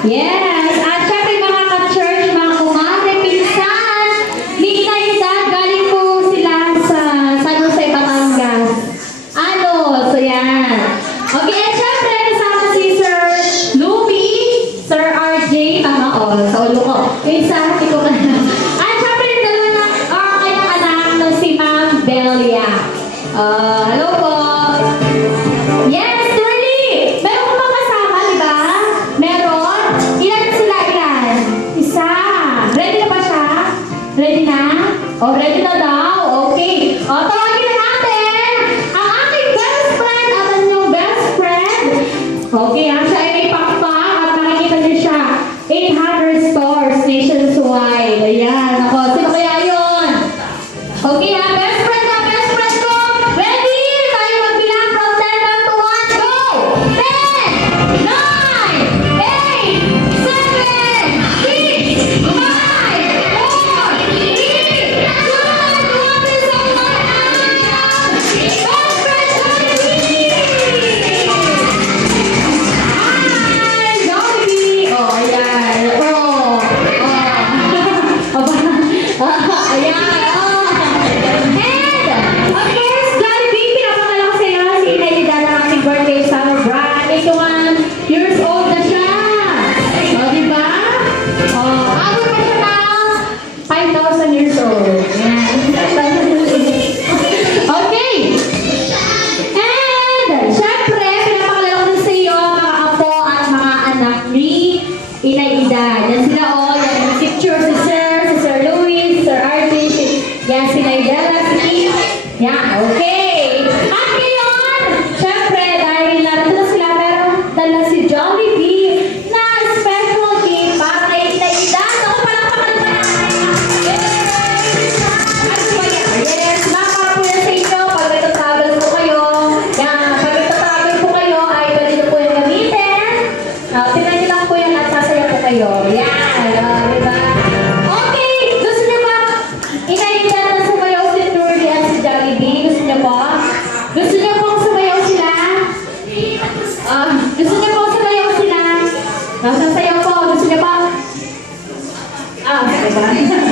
Yes! At syempre mga ka-church, mga kumare, pinsan, midnight galing po sila sa San Jose, Batangas. Ano? So yan. Okay, at syempre kasama si Sir Louie, Sir RJ, tama o, sa ulo ko. Yung isa, hindi ko ka na. At syempre yung dalawa na, kanyang anak na si Ma'am Belia. Hello po. Yes, Turley! Meron ko pang kasama, di ba? Meron? Ilan sila? Ilan? Isa. Ready na ba siya? Ready na? Oh, ready na daw? Okay. Oh, tawagin na natin ang aking best friend at ang inyong best friend. Okay, siya ay may pakpak at nakikita niyo siya. 800 stores nationwide. Ayan. Ako, sino kaya yun? Okay, best friend ko. Ready? Tayo magbilang from 10 down to 1. Go! 10, 9, 8, 7, 6, 5, 4, 3, 2, 1. Best friend, Jollibee! Hi, Jollibee! Oh, ayan. Ayan. And, of course, Jollibee, pinapakala ko sa'yo si Inayida ng ating birthday summer bride. 81 years old na siya. O, diba? O, abot pa siya ng 5,000 years old. Yan. Okay. And, syempre, pinapakala ko sa iyo mga apo at mga anak ni Inayida. Yan sila o. Yan yung picture si Sir Louis, Sir RJ, yan si Naidela, si Kim. Yan, okay. At ngayon, syempre, dahil narito na sila, meron dala si Jollibee na special gift para kay Naida. Ako palang pakalma natin. Yes, ma'am, para po yan sa inyo. Pag may travel po kayo, yan, pag may travel po kayo, ay pwede nyo po yung gamitin. Tinan nyo lang po yan at sasaya po kayo. Yan, diba? Okay, gusto nyo ba Inayida na sumayaw si Turley at si Jollibee? Gusto nyo po? Gusto nyo pong sumayaw sila? Gusto nyo pong sumayaw sila? Sasayaw po. Gusto nyo po? Diba?